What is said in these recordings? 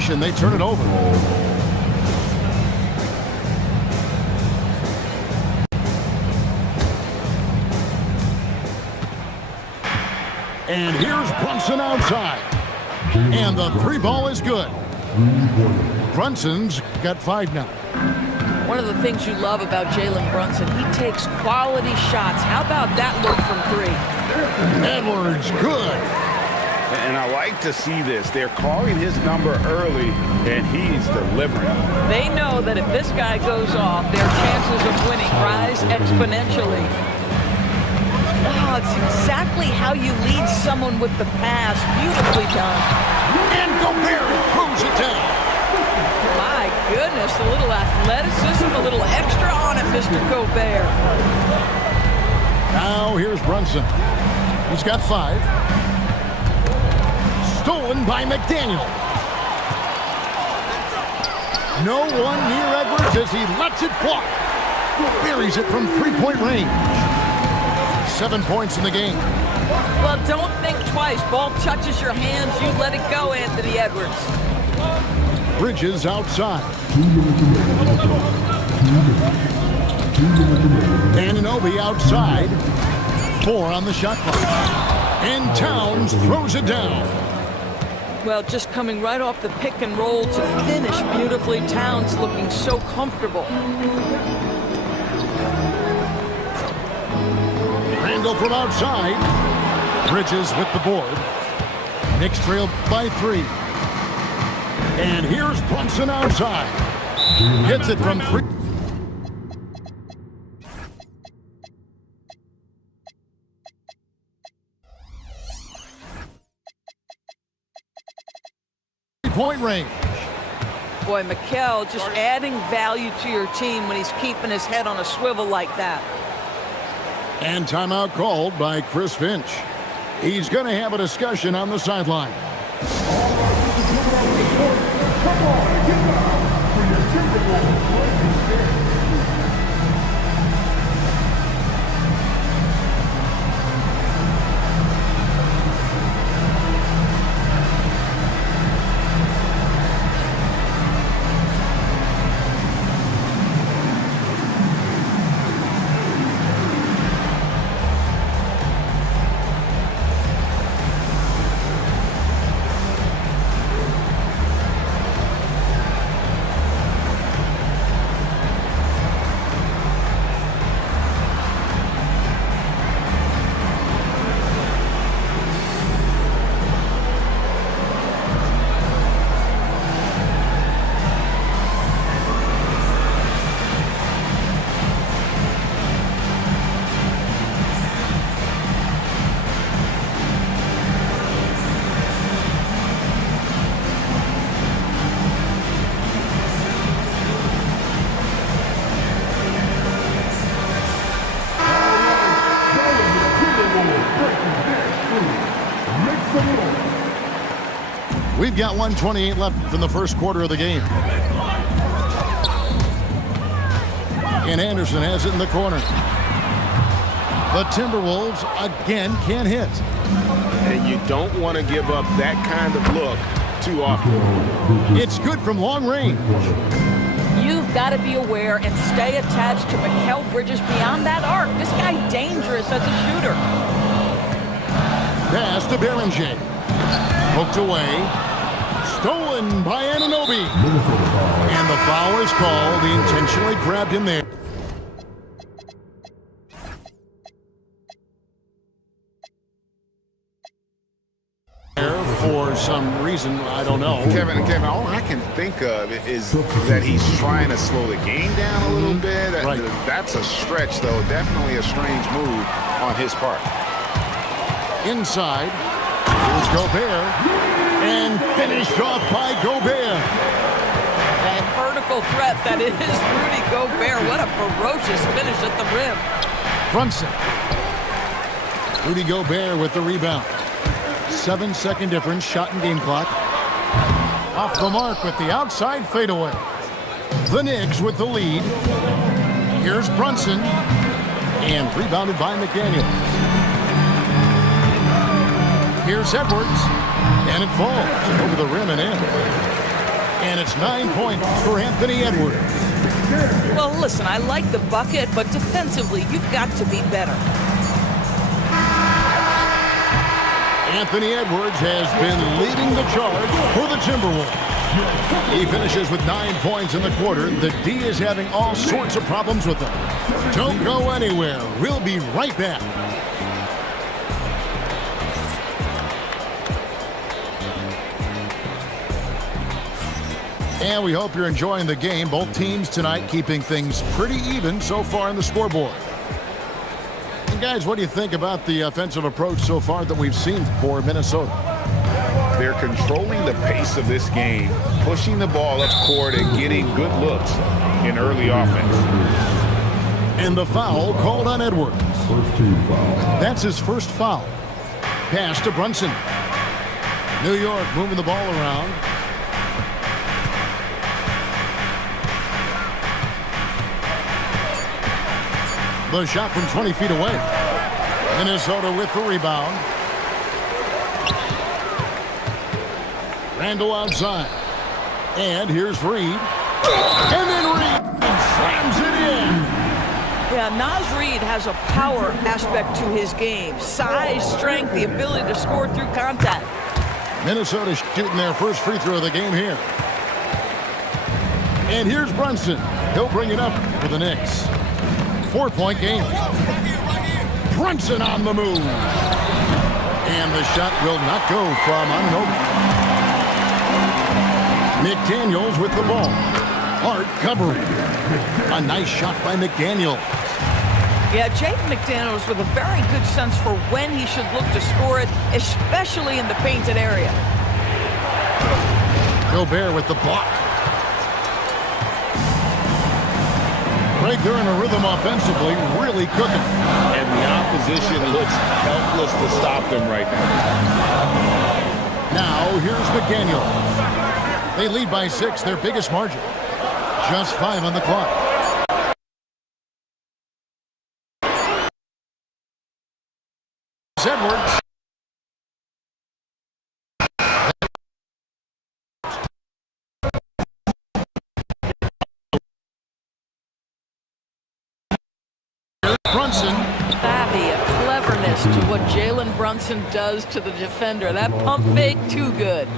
transition, they turn it over. And here's Brunson outside. And the three ball is good. Brunson's got 5 now. One of the things you love about Jalen Brunson, he takes quality shots. How about that look from 3? Edwards, good. And I like to see this. They're calling his number early, and he's delivering. They know that if this guy goes off, their chances of winning rise exponentially. Oh, it's exactly how you lead someone with the pass. Beautifully done. And Gobert throws it down. My goodness, a little athleticism, a little extra on it, Mr. Gobert. Now here's Brunson. He's got 5. Stolen by McDaniel. No one near Edwards as he lets it fly. Buries it from 3-point range. 7 points in the game. Well, don't think twice. Ball touches your hands, you let it go, Anthony Edwards. Bridges outside. Anunoby outside. 4 on the shot clock. And Towns throws it down. Well, just coming right off the pick and roll to finish beautifully. Towns looking so comfortable. Randall from outside. Bridges with the board. Knicks trail by 3. And here's Brunson outside. Hits it from 3. Point range. Boy, Mikal just adding value to your team when he's keeping his head on a swivel like that. And timeout called by Chris Finch. He's going to have a discussion on the sideline. We've got 1:28 left in the first quarter of the game. And Anderson has it in the corner. The Timberwolves again can't hit. And you don't want to give up that kind of look too often. It's good from long range. You've got to be aware and stay attached to Mikal Bridges beyond that arc. This guy dangerous as a shooter. Pass to Beringer. Hooked away. Stolen by Anunoby. And the foul is called. He intentionally grabbed him there. For some reason, I don't know. Kevin, all I can think of is that he's trying to slow the game down a little bit. Right. That's a stretch, though. Definitely a strange move on his part. Inside. Here's Gobert. And finished off by Gobert. That vertical threat that is Rudy Gobert. What a ferocious finish at the rim. Brunson. Rudy Gobert with the rebound. 7-second difference, shot and game clock. Off the mark with the outside fadeaway. The Knicks with the lead. Here's Brunson. And rebounded by McDaniel. Here's Edwards. And it falls over the rim and in. And it's 9 points for Anthony Edwards. Well, listen, I like the bucket, but defensively, you've got to be better. Anthony Edwards has been leading the charge for the Timberwolves. He finishes with 9 points in the quarter. The D is having all sorts of problems with him. Don't go anywhere. We'll be right back. And we hope you're enjoying the game. Both teams tonight keeping things pretty even so far on the scoreboard. And guys, what do you think about the offensive approach so far that we've seen for Minnesota? They're controlling the pace of this game, pushing the ball up court and getting good looks in early offense. And the foul called on Edwards. First team foul. That's his first foul. Pass to Brunson. New York moving the ball around. The shot from 20 feet away. Minnesota with the rebound. Randall outside. And here's Reed. And then Reed slams it in. Yeah, Naz Reid has a power aspect to his game. Size, strength, the ability to score through contact. Minnesota shooting their first free throw of the game here. And here's Brunson. He'll bring it up for the Knicks. 4-point game. Brunson on the move. And the shot will not go from Anunoby. McDaniels with the ball. Hart covering. A nice shot by McDaniels. Yeah, Jaden McDaniels with a very good sense for when he should look to score it, especially in the painted area. Gobert with the block. Right there in a rhythm offensively, really cooking. And the opposition looks helpless to stop them right now. Now, here's McDaniel. They lead by 6, their biggest margin. Just 5 on the clock. Edwards. Brunson. Savvy, a cleverness to what Jalen Brunson does to the defender. That pump fake, too good.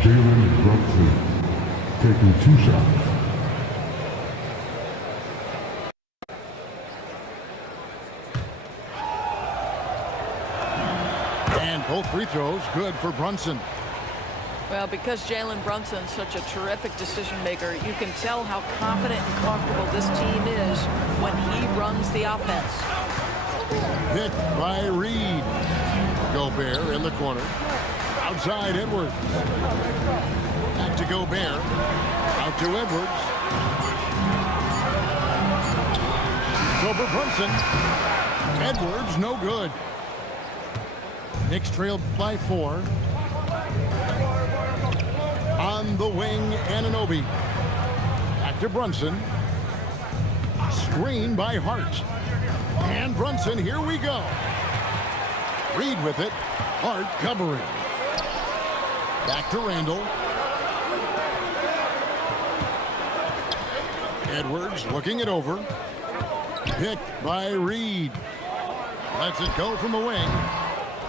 Jalen Brunson taking 2 shots. And both free throws good for Brunson. Well, because Jalen Brunson's such a terrific decision maker, you can tell how confident and comfortable this team is when he runs the offense. Hit by Reed. Gobert in the corner. Outside Edwards. Back to Gobert. Out to Edwards. Shoots over Brunson. Edwards no good. Knicks trailed by 4. On the wing, Anunoby. Back to Brunson. Screen by Hart. And Brunson, here we go. Reed with it. Hart covering. Back to Randall. Edwards looking it over. Picked by Reed. Lets it go from the wing.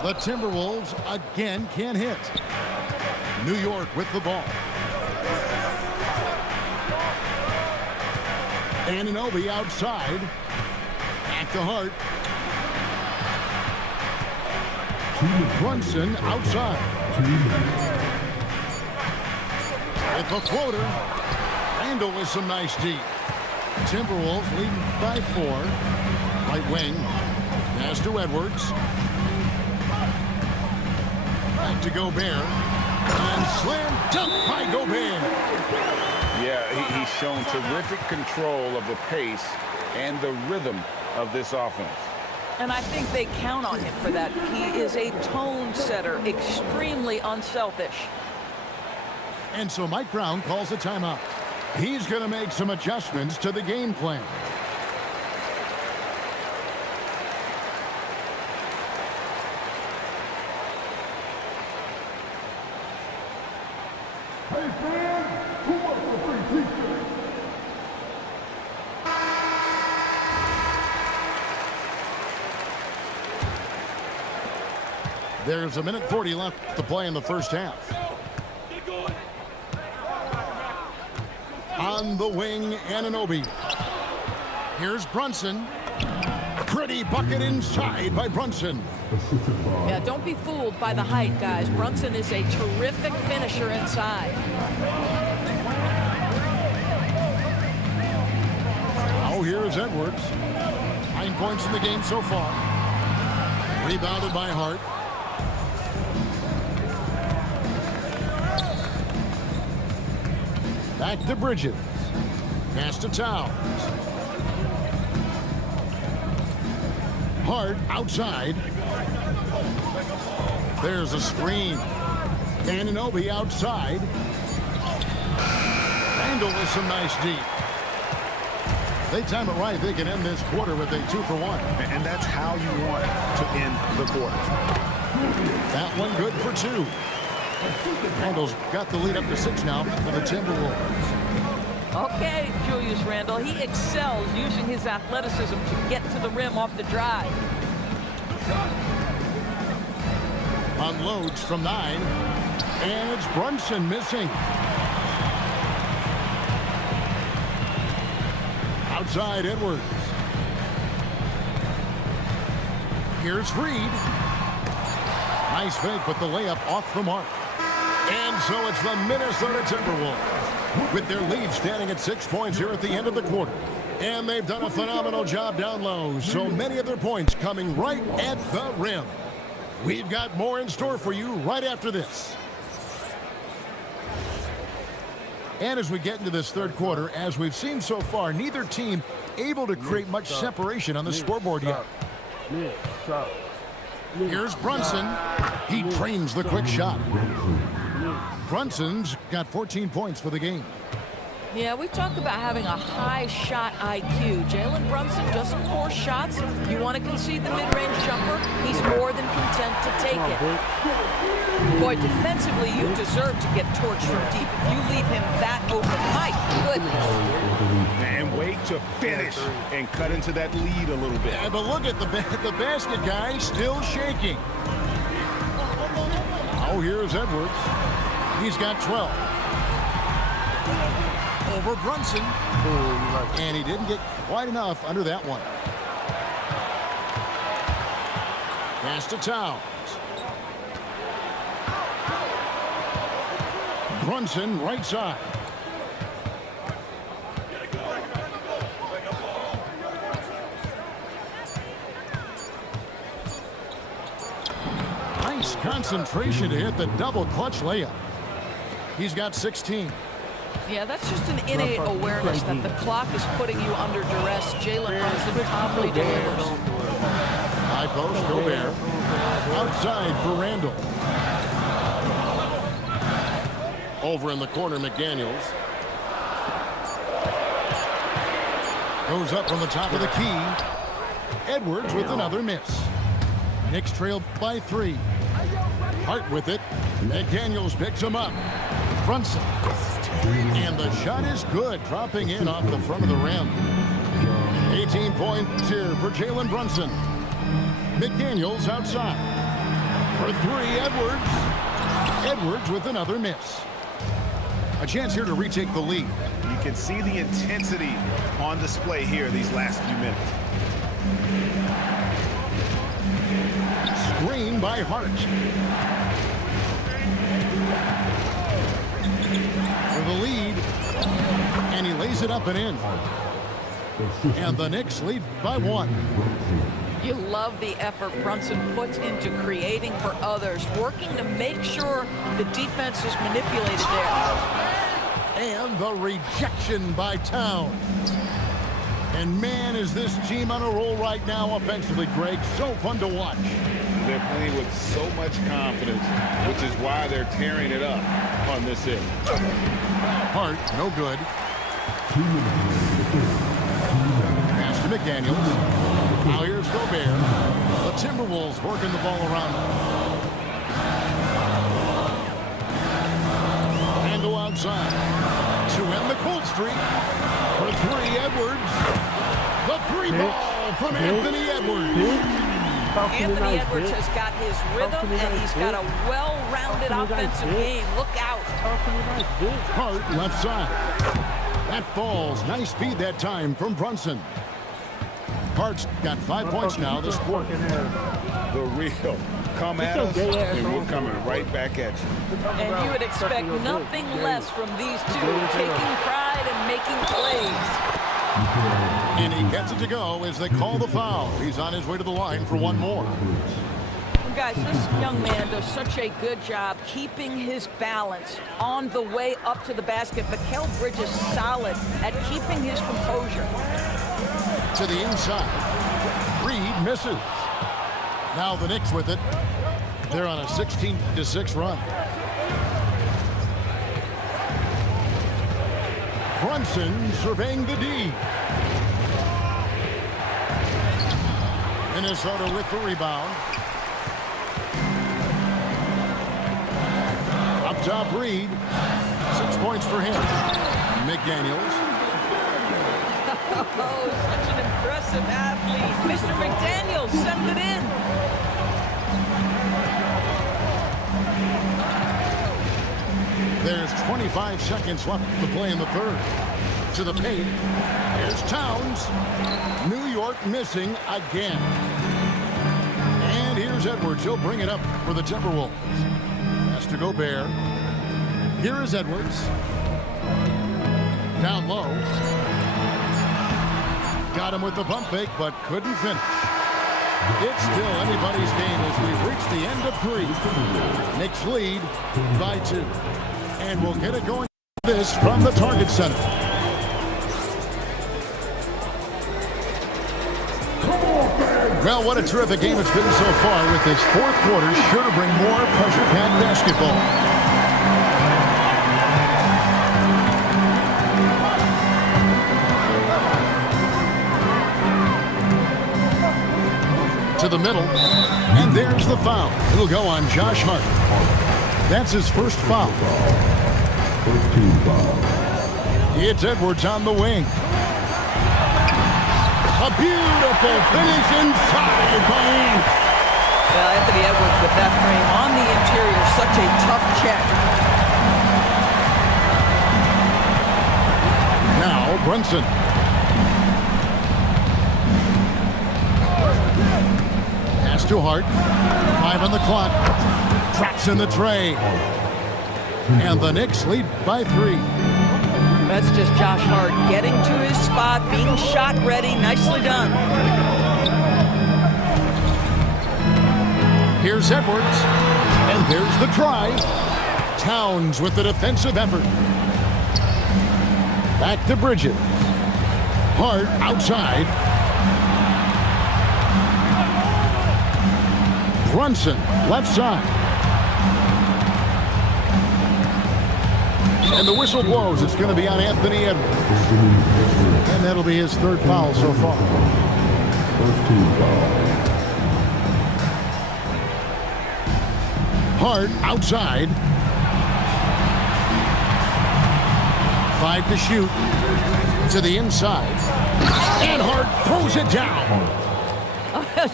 The Timberwolves again can't hit. New York with the ball. Anunoby outside. Back to Hart. Brunson outside. With the floater. Randall with some nice D. Timberwolves leading by 4. Right wing. Pass to Edwards. Back to Gobert. And slam dunk by Gobert. Yeah, he's shown terrific control of the pace and the rhythm of this offense. And I think they count on him for that. He is a tone setter, extremely unselfish. And so Mike Brown calls a timeout. He's going to make some adjustments to the game plan. Hey fans, who There's 1:40 left to play in the first half. On the wing, Anunoby. Here's Brunson. Pretty bucket inside by Brunson. Yeah, don't be fooled by the height, guys. Brunson is a terrific finisher inside. Oh, here's Edwards. 9 points in the game so far. Rebounded by Hart. Back to Bridges. Pass to Towns. Hart outside. There's a screen. Anunoby outside. Randall with some nice deep. They time it right. They can end this quarter with a 2-for-1. And that's how you want to end the quarter. That one good for 2. Randall's got the lead up to 6 now for the Timberwolves. Okay, Julius Randle. He excels using his athleticism to get to the rim off the drive. Unloads from 9. And it's Brunson missing. Outside Edwards. Here's Reed. Nice fake, but the layup off the mark. And so it's the Minnesota Timberwolves with their lead standing at 6 points here at the end of the quarter. And they've done a phenomenal job down low, so many of their points coming right at the rim. We've got more in store for you right after this. And as we get into this third quarter, as we've seen so far, neither team able to create much separation on the scoreboard yet. Here's Brunson. He trains the quick shot. Brunson's got 14 points for the game. Yeah, we talk about having a high shot IQ. Jalen Brunson doesn't force shots. You want to concede the mid-range jumper, he's more than content to take it. Boy, defensively, you deserve to get torched from deep. If you leave him that open, my goodness. And wait to finish and cut into that lead a little bit. Yeah, but look at the basket guy still shaking. Oh, here's Edwards. He's got 12. Over Brunson. And he didn't get quite enough under that one. Pass to Towns. Brunson right side. Nice concentration to hit the double clutch layup. He's got 16. Yeah, that's just an innate awareness that the clock is putting you under duress. Jalen Brunson calmly delivers. High post, Gobert. Outside for Randall. Over in the corner, McDaniels. Goes up from the top of the key. Edwards with another miss. Knicks trail by 3. Hart with it. McDaniels picks him up. Brunson. And the shot is good, dropping in off the front of the rim. 18 points here for Jalen Brunson. McDaniels outside. For 3, Edwards. Edwards with another miss. A chance here to retake the lead. You can see the intensity on display here these last few minutes. Screen by Hart. For the lead. And he lays it up and in. And the Knicks lead by 1. You love the effort Brunson puts into creating for others, working to make sure the defense is manipulated there. And the rejection by Towns. And man, is this team on a roll right now offensively, Greg. So fun to watch. They're playing with so much confidence, which is why they're tearing it up on this end. Hart, no good. Pass to McDaniels. Now here's Gobert. The Timberwolves working the ball around them. Randall outside to end the For three, Edwards. The three ball from Anthony Edwards. Anthony Edwards has got his rhythm, and he's got a well-rounded offensive game. Look out. Hart left side. That falls. Nice speed that time from Brunson. Hart's got 5 points now this quarter. The real. Come at us, and we're coming right back at you. And you would expect nothing less from these two, taking pride and making plays. And he gets it to go as they call the foul. He's on his way to the line for one more. Guys, this young man does such a good job keeping his balance on the way up to the basket. Mikal Bridges solid at keeping his composure. To the inside. Reed misses. Now the Knicks with it. They're on a 16-6 run. Brunson surveying the D. Minnesota with the rebound. Up top, Reed. 6 points for him. McDaniels. Oh, such an impressive athlete. Mr. McDaniels sent it in. There's 25 seconds left to play in the third. To the paint. Here's Towns. New York missing again. And here's Edwards. He'll bring it up for the Timberwolves. Has to Gobert. Here is Edwards. Down low. Got him with the pump fake, but couldn't finish. It's still anybody's game as we've reached the end of three. Knicks lead by 2. And we'll get it going. This from the Target Center. Well, what a terrific game it's been so far, with this fourth quarter sure to bring more pressure-packed basketball. To the middle, and there's the foul. It'll go on Josh Hart. That's his first foul. First team foul. It's Edwards on the wing. A beautiful finish inside by Ant. Well, Anthony Edwards with that frame on the interior, such a tough check. Now Brunson. Pass to Hart. 5 on the clock. Drops in the tray. And the Knicks lead by 3. That's just Josh Hart getting to his spot, being shot ready. Nicely done. Here's Edwards. And there's the drive. Towns with the defensive effort. Back to Bridges. Hart outside. Brunson, left side. And the whistle blows. It's going to be on Anthony Edwards. And that'll be his third foul so far. First team foul. Hart outside. 5 to shoot. To the inside. And Hart throws it down.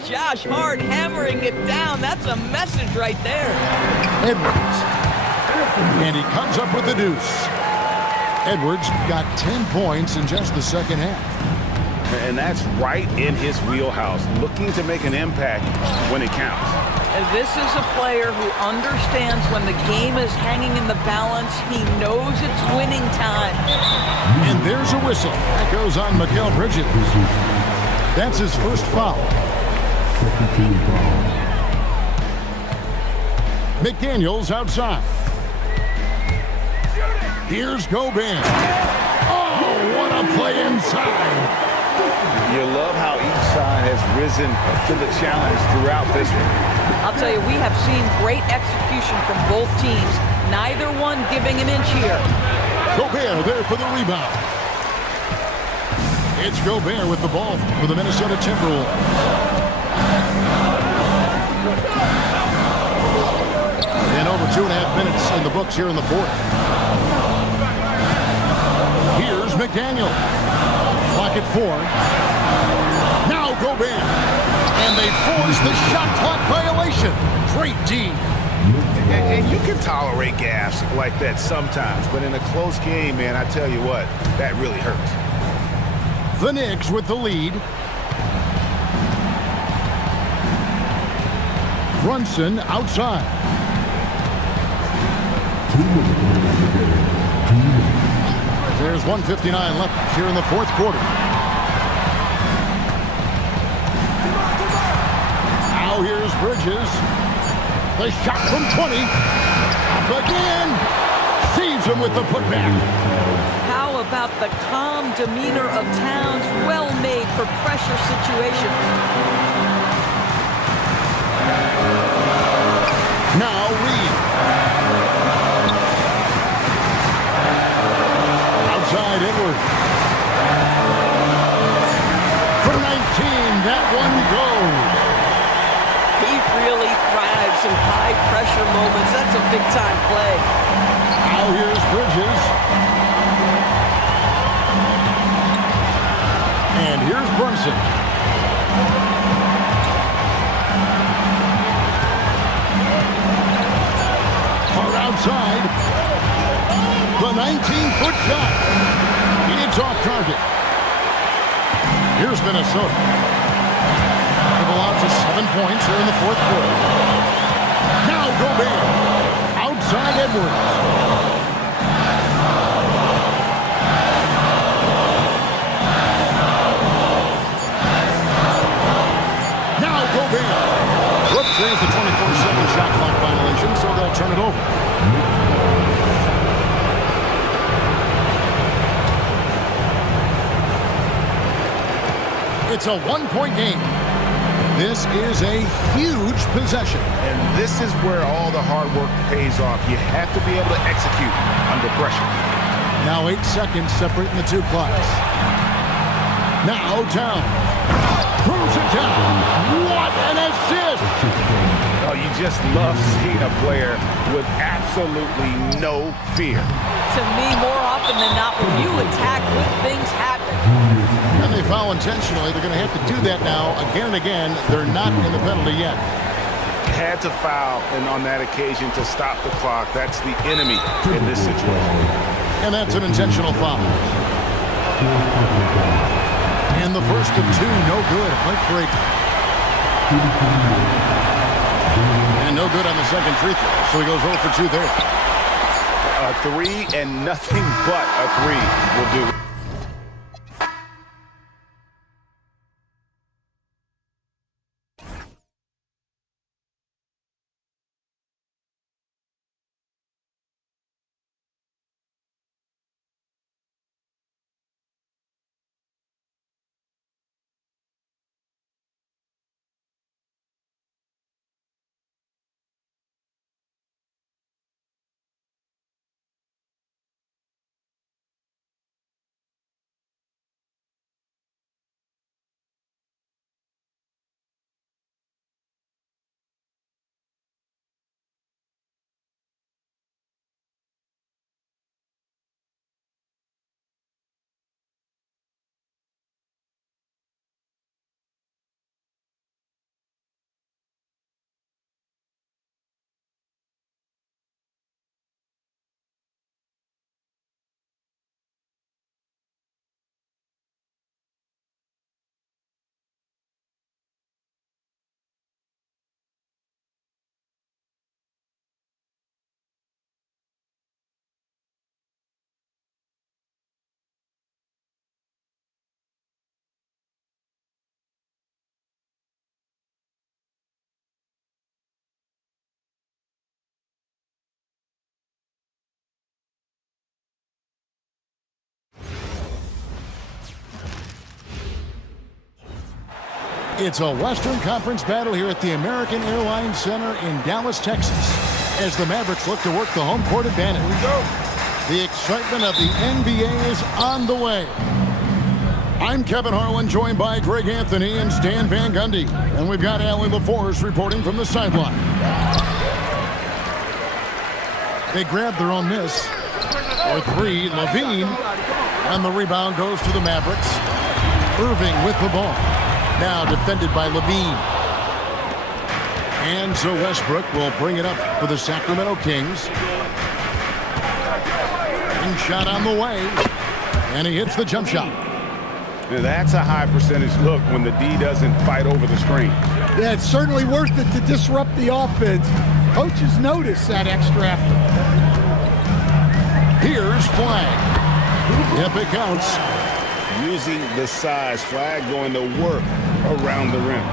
Josh Hart hammering it down. That's a message right there. Edwards. And he comes up with the deuce. Edwards got 10 points in just the second half. And that's right in his wheelhouse, looking to make an impact when it counts. And this is a player who understands when the game is hanging in the balance. He knows it's winning time. And there's a whistle. That goes on Mikal Bridges. That's his first foul. Second team foul. McDaniels outside. Here's Gobert. Oh, what a play inside. You love how each side has risen to the challenge throughout this one. I'll tell you, we have seen great execution from both teams. Neither one giving an inch here. Gobert there for the rebound. It's Gobert with the ball for the Minnesota Timberwolves. And over 2.5 minutes in the books here in the fourth. Here's Here's McDaniel. Clock at 4. Now Gobert. And they force the shot clock violation. Great D. And you can tolerate gaffes like that sometimes, but in a close game, man, I tell you what, that really hurts. The Knicks with the lead. Brunson outside. 2 minutes remaining in the game. 2 minutes. There's 1:59 left here in the fourth quarter. Now here's Bridges. The shot from 20. Up again. Saves him with the putback. How about the calm demeanor of Towns? Well made for pressure situations. Now Reed. Outside Edwards. For 19, that one goes. He really thrives in high-pressure moments. That's a big-time play. Now here's Bridges. And here's Brunson. Hard outside. The 19-foot shot. It's off target. Here's Minnesota. They've allowed just 7 points here in the fourth quarter. Now Gobert. Outside Edwards. Now Gobert. Whoops, there's the 24-second shot clock violation, so they'll turn it over. It's a one-point game. This is a huge possession. And this is where all the hard work pays off. You have to be able to execute under pressure. Now 8 seconds separating the two clocks. Now Towns. Throws it down. What an assist! Oh, you just love seeing a player with absolutely no fear. To me, more often than not, when you attack, good things happen. And they foul intentionally. They're going to have to do that now again and again. They're not in the penalty yet. Had to foul, and on that occasion to stop the clock. That's the enemy in this situation. And that's an intentional foul. And the first of 2, no good. Might break. And no good on the second free throw. So he goes 0 for 2 there. A 3 and nothing but a 3 will do. It's a Western Conference battle here at the American Airlines Center in Dallas, Texas, as the Mavericks look to work the home court advantage. Here we go. The excitement of the NBA is on the way. I'm Kevin Harlan, joined by Greg Anthony and Stan Van Gundy. And we've got Allie LaForce reporting from the sideline. They grabbed their own miss. For three, Levine. And the rebound goes to the Mavericks. Irving with the ball. Now defended by Levine. And so Westbrook will bring it up for the Sacramento Kings. And shot on the way. And he hits the jump shot. Now that's a high percentage look when the D doesn't fight over the screen. Yeah, it's certainly worth it to disrupt the offense. Coaches notice that extra effort. Here's Flag. Yep, it counts. Using the size, Flag going to work around the rim.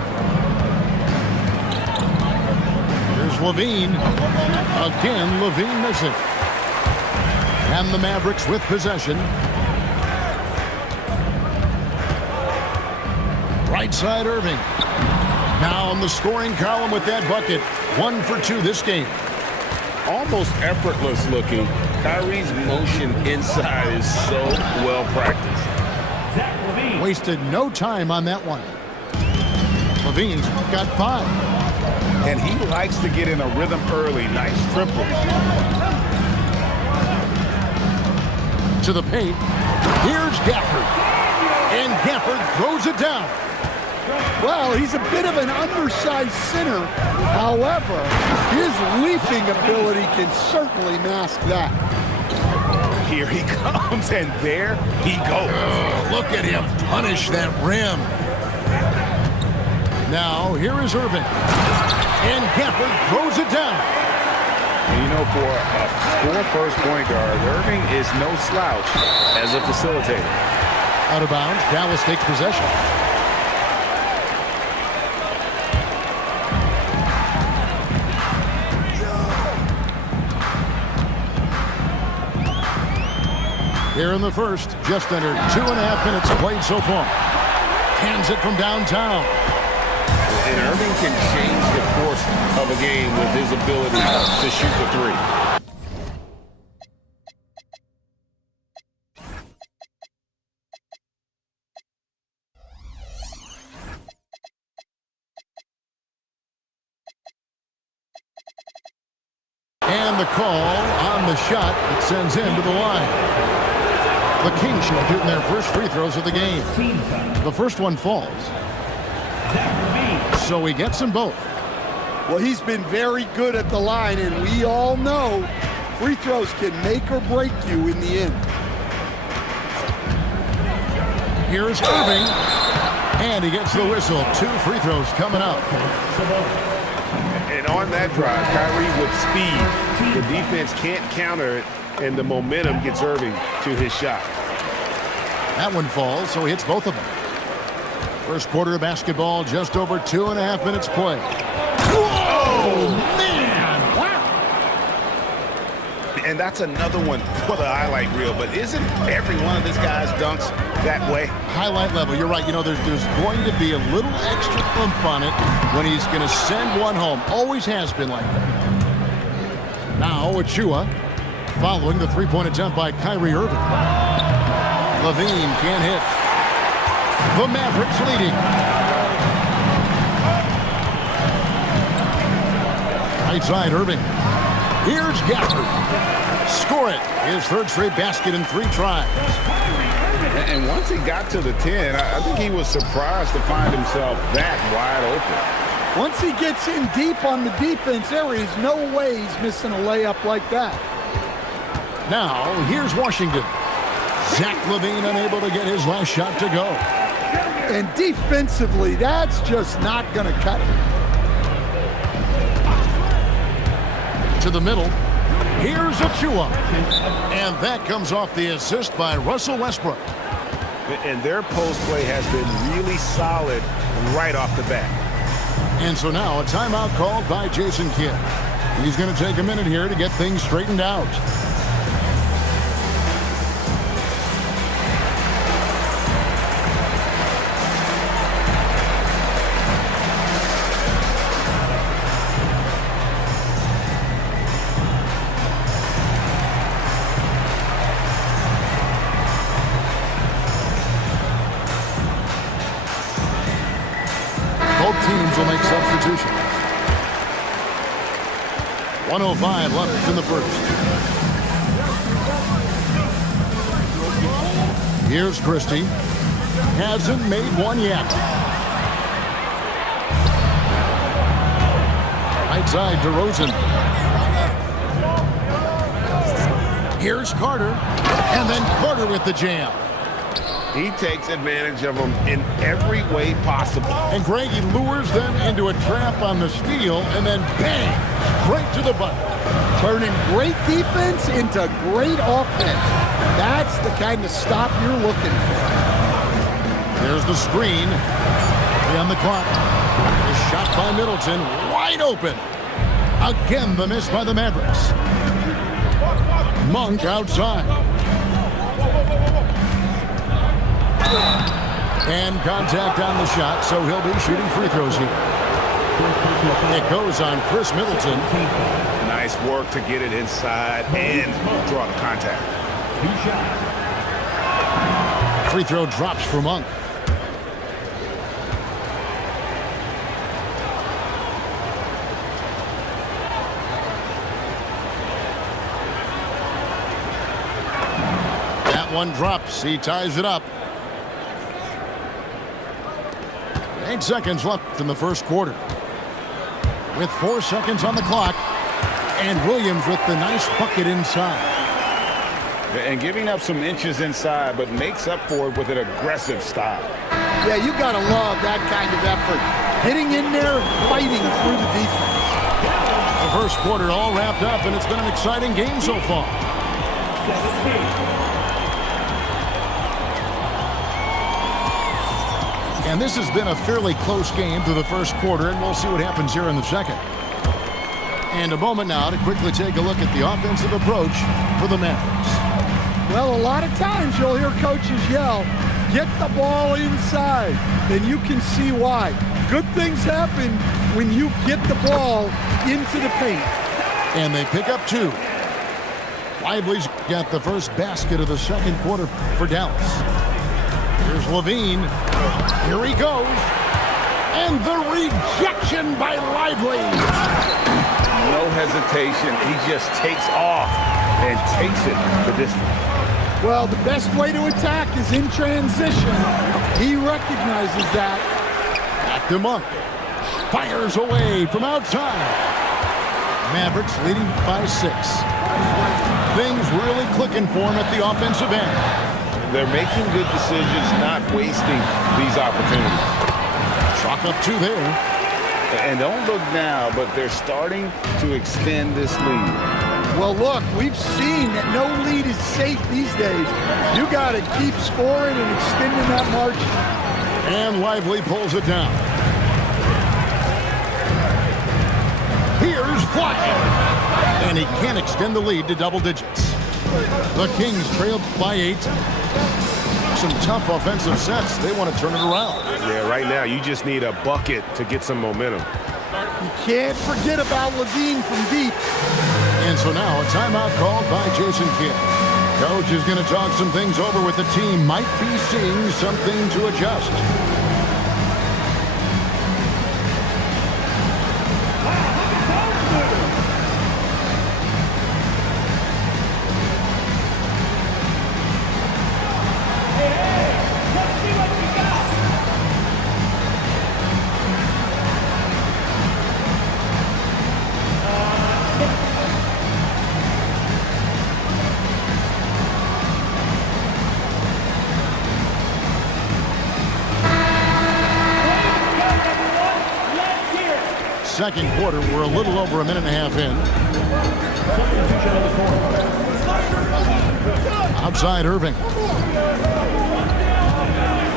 Here's Levine. Again, Levine missing. And the Mavericks with possession. Right side, Irving. Now on the scoring column with that bucket. 1 for 2 this game. Almost effortless looking. Kyrie's motion inside is so well practiced. Wasted no time on that one. Levine's got 5. And he likes to get in a rhythm early. Nice triple. To the paint. Here's Gafford. And Gafford throws it down. Well, he's a bit of an undersized center. However, his leaping ability can certainly mask that. Here he comes, and there he goes. Look at him punish that rim. Now, here is Irving. And Gafford throws it down. And you know, for a score-first point guard, Irving is no slouch as a facilitator. Out of bounds, Dallas takes possession. Here in the first, just under 2.5 minutes played so far. Hands it from downtown. And Irving can change the course of a game with his ability to shoot the three. And the call on the shot that sends him to the line. The Kings shooting their first free throws of the game. The first one falls. So he gets them both. Well, he's been very good at the line, and we all know free throws can make or break you in the end. Here's Irving. And he gets the whistle. 2 free throws coming up. And on that drive, Kyrie with speed. The defense can't counter it, and the momentum gets Irving to his shot. That one falls, so he hits both of them. First quarter of basketball, just over 2.5 minutes play. Whoa, man! Wow! And that's another one for the highlight reel, but isn't every one of this guy's dunks that way? Highlight level, you're right. You know, there's going to be a little extra oomph on it when he's going to send one home. Always has been like that. Now, Achua, following the three-point attempt by Kyrie Irving. Levine can't hit. The Mavericks leading. Right side, Irving. Here's Gafford. Score it. His third straight basket in 3 tries. And once he got to the 10, I think he was surprised to find himself that wide open. Once he gets in deep on the defense, there is no way he's missing a layup like that. Now, here's Washington. Zach LaVine unable to get his last shot to go. And defensively, that's just not going to cut it. To the middle. Here's Achua. And that comes off the assist by Russell Westbrook. And their post play has been really solid right off the bat. And so now a timeout called by Jason Kidd. He's going to take a minute here to get things straightened out. Both teams will make substitutions. 1:05 left in the first. Here's Christie. Hasn't made one yet. Right side to Rosen. Here's Carter. And then Carter with the jam. He takes advantage of them in every way possible. And Greg, he lures them into a trap on the steal, and then bang, straight to the bucket. Turning great defense into great offense. That's the kind of stop you're looking for. There's the screen. 3 on the clock. The shot by Middleton, wide open. Again, the miss by the Mavericks. Monk outside. And contact on the shot, so he'll be shooting free throws here. It goes on Chris Middleton. Nice work to get it inside and draw the contact. Free throw drops for Monk. That one drops. He ties it up. 8 seconds left in the first quarter. With 4 seconds on the clock. And Williams with the nice bucket inside. And giving up some inches inside, but makes up for it with an aggressive style. Yeah, you got to love that kind of effort. Getting in there and fighting through the defense. The first quarter all wrapped up, and it's been an exciting game so far. And this has been a fairly close game through the first quarter, and we'll see what happens here in the second. And a moment now to quickly take a look at the offensive approach for the Mavericks. Well, a lot of times you'll hear coaches yell, get the ball inside, and you can see why. Good things happen when you get the ball into the paint. And they pick up 2. Lively's got the first basket of the second quarter for Dallas. Here's Levine. Here he goes. And the rejection by Lively. No hesitation. He just takes off and takes it the distance. Well, the best way to attack is in transition. He recognizes that. Back to Monk. Fires away from outside. Mavericks leading by 6. Things really clicking for him at the offensive end. They're making good decisions, not wasting these opportunities. Chalk up 2 there. And don't look now, but they're starting to extend this lead. Well, look, we've seen that no lead is safe these days. You got to keep scoring and extending that margin. And Lively pulls it down. Here's Flying. And he can't extend the lead to double digits. The Kings trail by 8. Some tough offensive sets. They want to turn it around. Yeah, right now you just need a bucket to get some momentum. You can't forget about Levine from deep. And so now a timeout called by Jason Kidd. Coach is going to talk some things over with the team. Might be seeing something to adjust. Second quarter, we're a little over a minute and a half in. Outside Irving.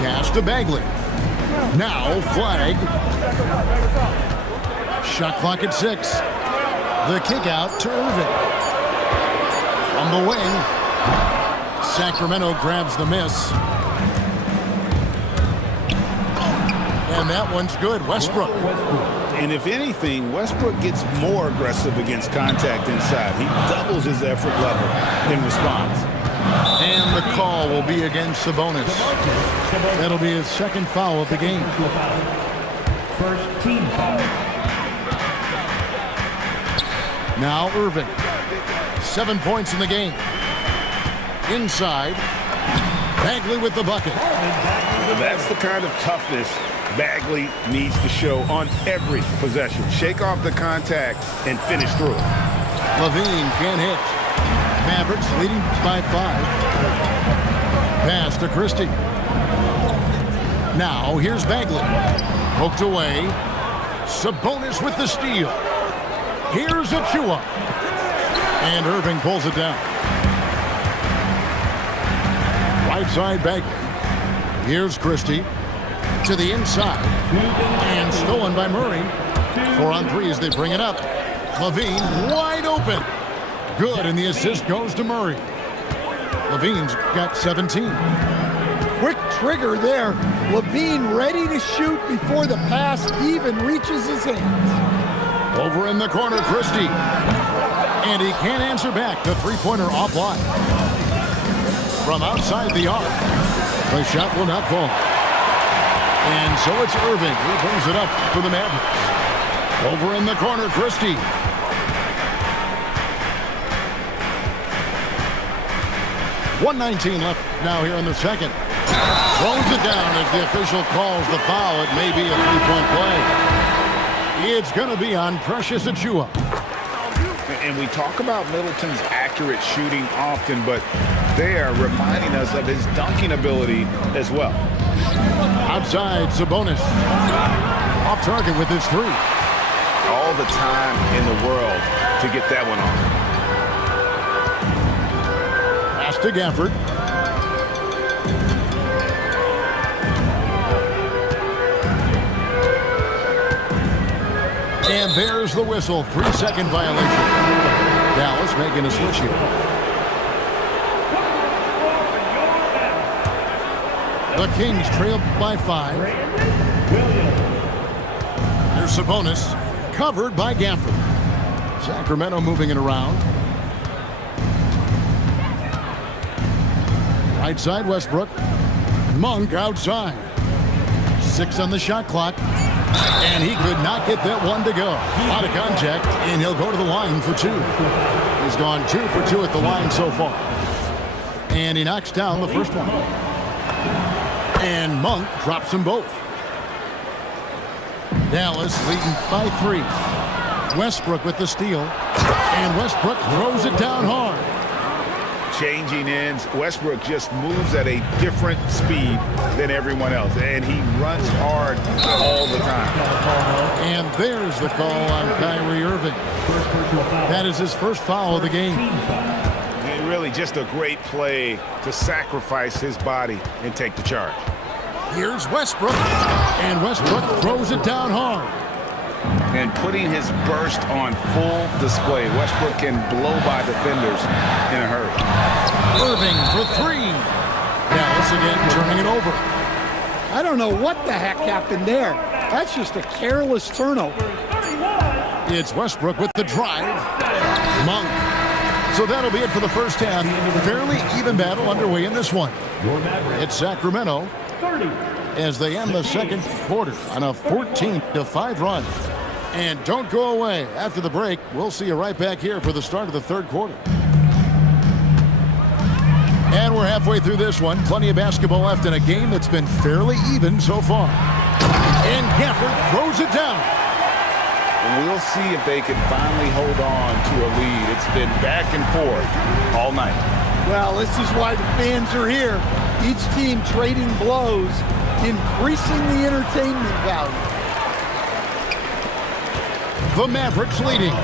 Pass to Bagley. Now flag. Shot clock at 6. The kick out to Irving. From the wing. Sacramento grabs the miss. And that one's good. Westbrook. And if anything, Westbrook gets more aggressive against contact inside. He doubles his effort level in response. And the call will be against Sabonis. That'll be his second foul of the game. First team foul. Now Irving. 7 points in the game. Inside. Bagley with the bucket. That's the kind of toughness Bagley needs to show on every possession. Shake off the contact and finish through it. Levine can't hit. Mavericks leading by 5. Pass to Christie. Now here's Bagley. Poked away. Sabonis with the steal. Here's Achua. And Irving pulls it down. Right side Bagley. Here's Christie. To the inside. And stolen by Murray. 4 on 3 as they bring it up. Levine wide open. Good, and the assist goes to Murray. Levine's got 17. Quick trigger there. Levine ready to shoot before the pass even reaches his hands. Over in the corner, Christie. And he can't answer back. The three-pointer offline. From outside the arc. The shot will not fall. And so it's Irving who brings it up for the Mavericks. Over in the corner, Christie. .119 left now here in the second. Throws it down as the official calls the foul. It may be a three-point play. It's going to be on Precious Achua. And we talk about Middleton's accurate shooting often, but they are reminding us of his dunking ability as well. Outside, Sabonis. Off target with his 3. All the time in the world to get that one off. Pass to Gafford. And there's the whistle. 3-second violation. Dallas making a switch here. The Kings trail by 5. Here's Sabonis. Covered by Gafford. Sacramento moving it around. Right side, Westbrook. Monk outside. 6 on the shot clock. And he could not get that one to go. A lot of contact, and he'll go to the line for 2. He's gone 2 for 2 at the line so far. And he knocks down the first one. And Monk drops them both. Dallas leading by 3. Westbrook with the steal. And Westbrook throws it down hard. Changing ends. Westbrook just moves at a different speed than everyone else, and he runs hard all the time. And there's the call on Kyrie Irving. That is his first foul of the game. And really just a great play to sacrifice his body and take the charge. Here's Westbrook, and Westbrook throws it down hard. And putting his burst on full display. Westbrook can blow by defenders in a hurry. Irving for 3. Dallas again turning it over. I don't know what the heck happened there. That's just a careless turnover. It's Westbrook with the drive. Monk. So that'll be it for the first half. Fairly even battle underway in this one. It's Sacramento as they end the second quarter on a 14-5 run. And don't go away. After the break, we'll see you right back here for the start of the third quarter. And we're halfway through this one. Plenty of basketball left in a game that's been fairly even so far. And Gafford throws it down. And we'll see if they can finally hold on to a lead. It's been back and forth all night. Well, this is why the fans are here. Each team trading blows, increasing the entertainment value. The Mavericks leading.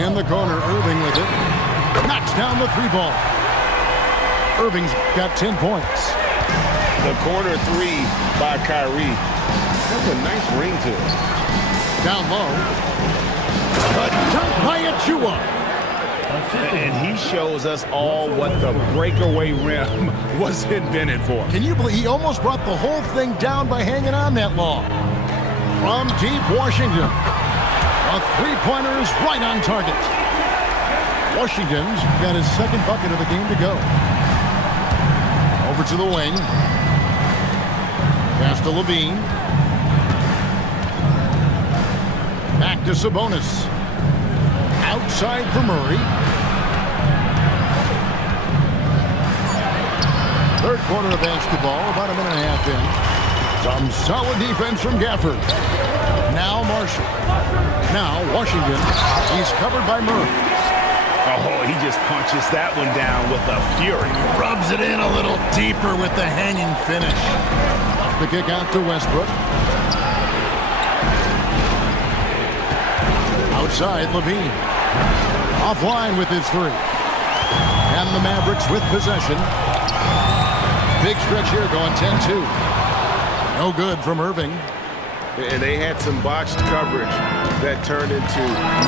In the corner, Irving with it. Knocks down the 3 ball. Irving's got 10 points. The corner 3 by Kyrie. That's a nice ring to it. Down low. A dunk by Achua. And he shows us all what the breakaway rim was invented for. Can you believe he almost brought the whole thing down by hanging on that long? From deep Washington. A 3-pointer is right on target. Washington's got his second bucket of the game to go. Over to the wing. Pass to Levine. Back to Sabonis. Outside for Murray. Third quarter of basketball, about a minute and a half in. Some solid defense from Gafford. Now Marshall. Now Washington. He's covered by Murray. Oh, he just punches that one down with a fury. Rubs it in a little deeper with the hanging finish. The kick out to Westbrook. Outside, Levine. Offline with his three. And the Mavericks with possession. Big stretch here going 10-2. No good from Irving. And they had some botched coverage that turned into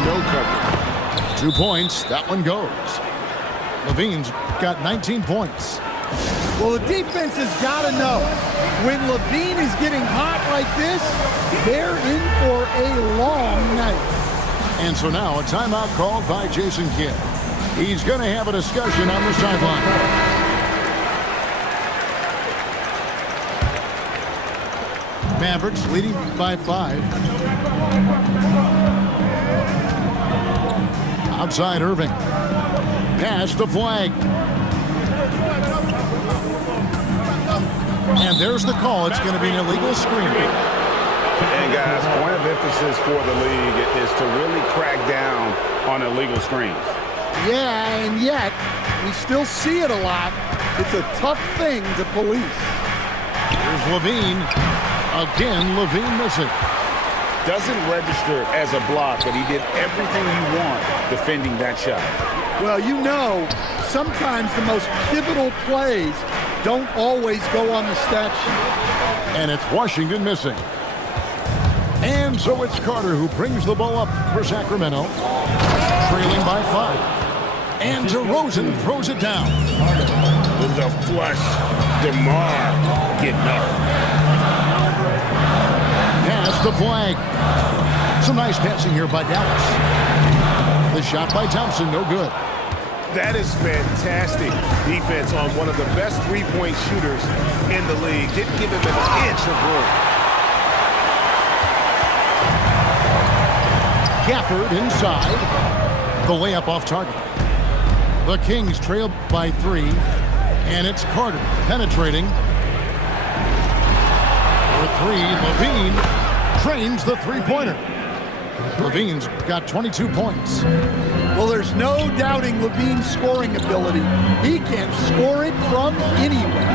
no coverage. 2 points. That one goes. Levine's got 19 points. Well, the defense has got to know when Levine is getting hot like this, they're in for a long night. And so now a timeout called by Jason Kidd. He's going to have a discussion on the sideline. Mavericks leading by 5. Outside Irving. Pass to Flag. And there's the call. It's going to be an illegal screen. And guys, point of emphasis for the league is to really crack down on illegal screens. Yeah, and yet we still see it a lot. It's a tough thing to police. Here's Levine. Again, Levine missing. Doesn't register as a block, but he did everything you want defending that shot. Well, you know, sometimes the most pivotal plays don't always go on the stat sheet. And it's Washington missing. And so it's Carter who brings the ball up for Sacramento. Trailing by 5. And DeRozan throws it down. With a flush, DeMar getting up. Pass the Flag. Some nice passing here by Dallas. The shot by Thompson, no good. That is fantastic defense on one of the best three-point shooters in the league. Didn't give him an inch of room. Gafford inside. The layup off target. The Kings trail by 3. And it's Carter penetrating. For 3, Levine trains the three-pointer. Levine's got 22 points. Well, there's no doubting Levine's scoring ability. He can score it from anywhere.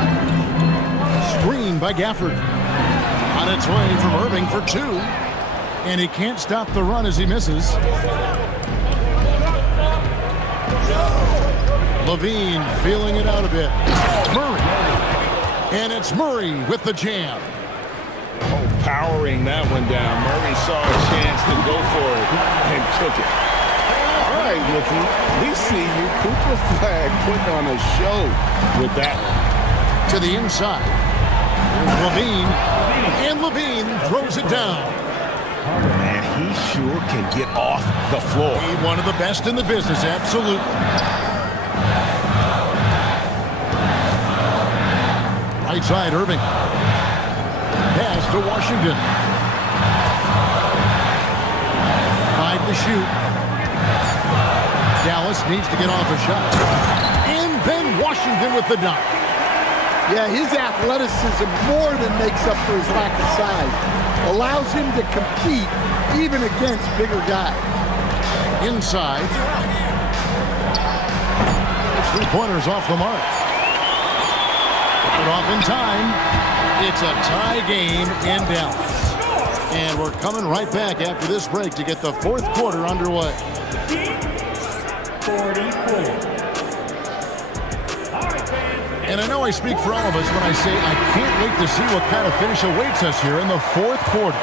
Screen by Gafford. On its way from Irving for 2. And he can't stop the run as he misses. Levine feeling it out a bit. Murray. And it's Murray with the jam. Powering that one down. Murray saw a chance to go for it and took it. All right, rookie. We see you. Cooper Flag putting on a show with that one. To the inside. Here's Levine. And Levine throws it down. Man, he sure can get off the floor. He's one of the best in the business, absolutely. Right side, Irving. Pass to Washington. 5 to shoot. Dallas needs to get off a shot. And then Washington with the dunk. Yeah, his athleticism more than makes up for his lack of size. Allows him to compete even against bigger guys. Inside. It's 3-pointers off the mark. Put it off in time. It's a tie game in Dallas. And we're coming right back after this break to get the fourth quarter underway. 44. And I know I speak for all of us when I say I can't wait to see what kind of finish awaits us here in the fourth quarter.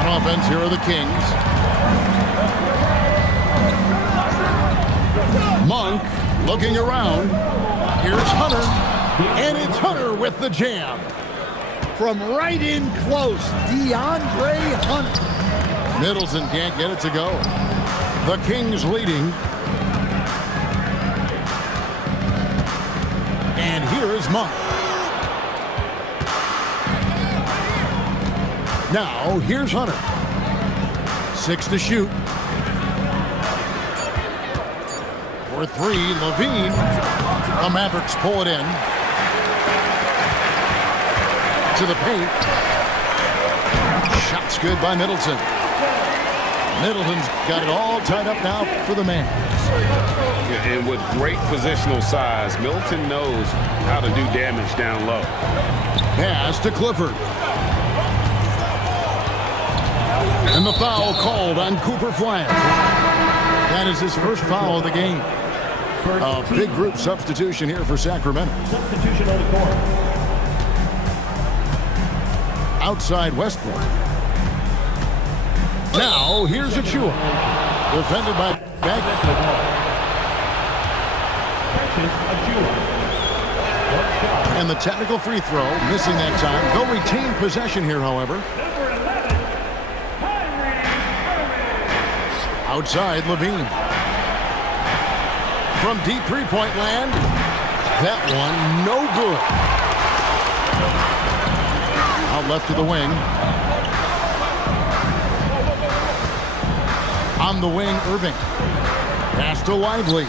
On offense, here are the Kings. Monk looking around. Here's Hunter. And it's Hunter with the jam. From right in close, DeAndre Hunter. Middleton can't get it to go. The Kings leading. And here is Monk. Now, here's Hunter. 6 to shoot. For 3, Levine. The Mavericks pull it in. To the paint. Shot's good by Middleton. Middleton's got it all tied up now for the man. And with great positional size, Middleton knows how to do damage down low. Pass to Clifford. And the foul called on Cooper Flag. That is his first foul of the game. A big group substitution here for Sacramento. Substitution on the court. Outside Westbrook. Now, here's Achua. Defended by Bagley. And the technical free throw, missing that time. They'll retain possession here, however. Outside, Levine. From deep three-point land. That one, no good. Out left to the wing. On the wing, Irving. Pass to Lively.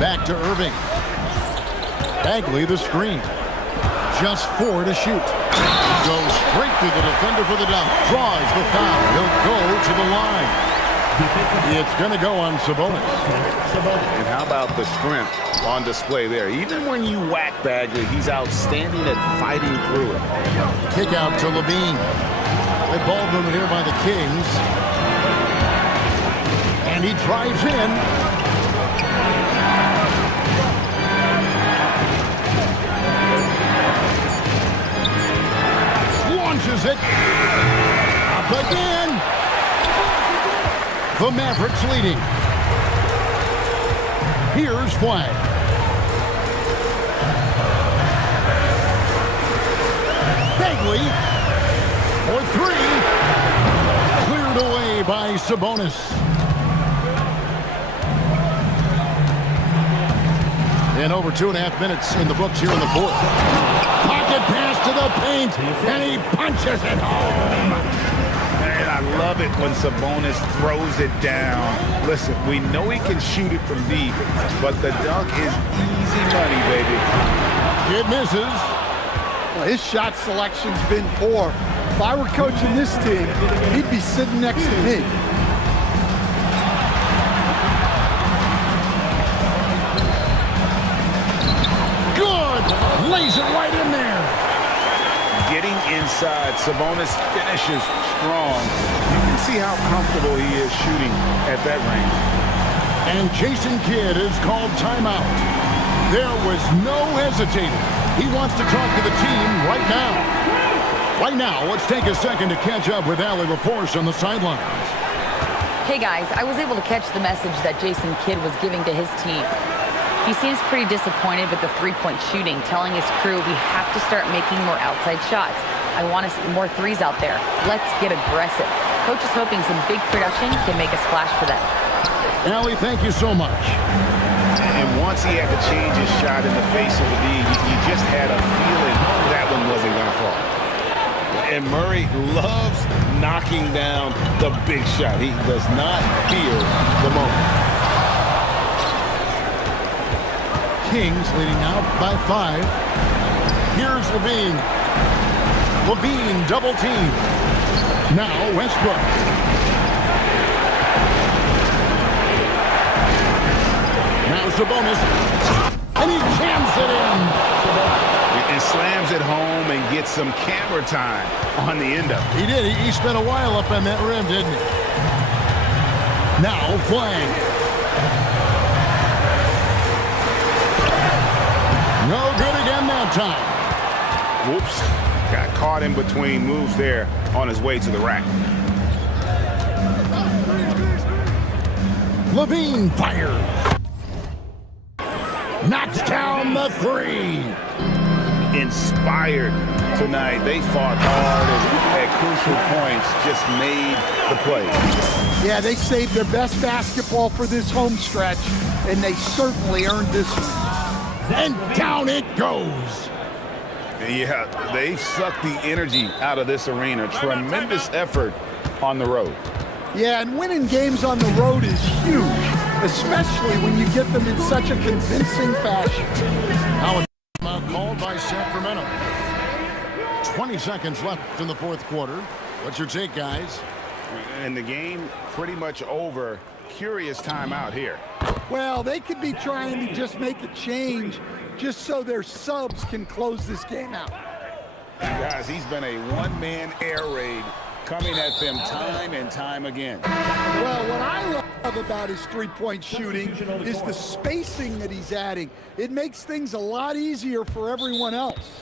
Back to Irving. Bagley the screen. Just 4 to shoot. Goes straight through the defender for the dunk. Draws the foul. He'll go to the line. It's going to go on Sabonis. And how about the strength on display there? Even when you whack Bagley, he's outstanding at fighting through it. Kick out to Levine. Good ball movement here by the Kings. And he drives in. Launches it. Up again. The Mavericks leading. Here's Flag. Bagley for 3. Cleared away by Sabonis. And over 2.5 minutes in the books here in the fourth. Pocket pass to the paint, and he punches it home. And I love it when Sabonis throws it down. Listen, we know he can shoot it from deep, but the dunk is easy money, baby. It misses. Well, his shot selection's been poor. If I were coaching this team, he'd be sitting next to me. Lays it right in there. Getting inside, Sabonis finishes strong. You can see how comfortable he is shooting at that range. And Jason Kidd is called timeout. There was no hesitating. He wants to talk to the team right now. Right now, let's take a second to catch up with Allie LaForce on the sidelines. Hey guys, I was able to catch the message that Jason Kidd was giving to his team. He seems pretty disappointed with the three-point shooting, telling his crew we have to start making more outside shots. I want to see more threes out there. Let's get aggressive. Coach is hoping some big production can make a splash for them. Allie, thank you so much. And once he had to change his shot in the face of the lead, you just had a feeling that one wasn't going to fall. And Murray loves knocking down the big shot. He does not fear the moment. Kings leading out by 5. Here's Levine. Levine double team. Now Westbrook. Now Sabonis. And he jams it in. And slams it home and gets some camera time on the end of it. He did. He spent a while up on that rim, didn't he? Now Flag. No good again that time. Whoops. Got caught in between moves there on his way to the rack. Levine fires. Knocks down the 3. Inspired tonight. They fought hard and at crucial points just made the play. Yeah, they saved their best basketball for this home stretch, and they certainly earned this one. And down it goes. Yeah, they sucked the energy out of this arena. Tremendous effort on the road. Yeah, and winning games on the road is huge. especially when you get them in such a convincing fashion. Now a timeout called by Sacramento. 20 seconds left in the fourth quarter. What's your take, guys? And the game pretty much over. Curious timeout here. Well, they could be trying to just make a change just so their subs can close this game out. Guys, he's been a one-man air raid coming at them time and time again. Well, what I love about his three-point shooting is the spacing that he's adding. It makes things a lot easier for everyone else.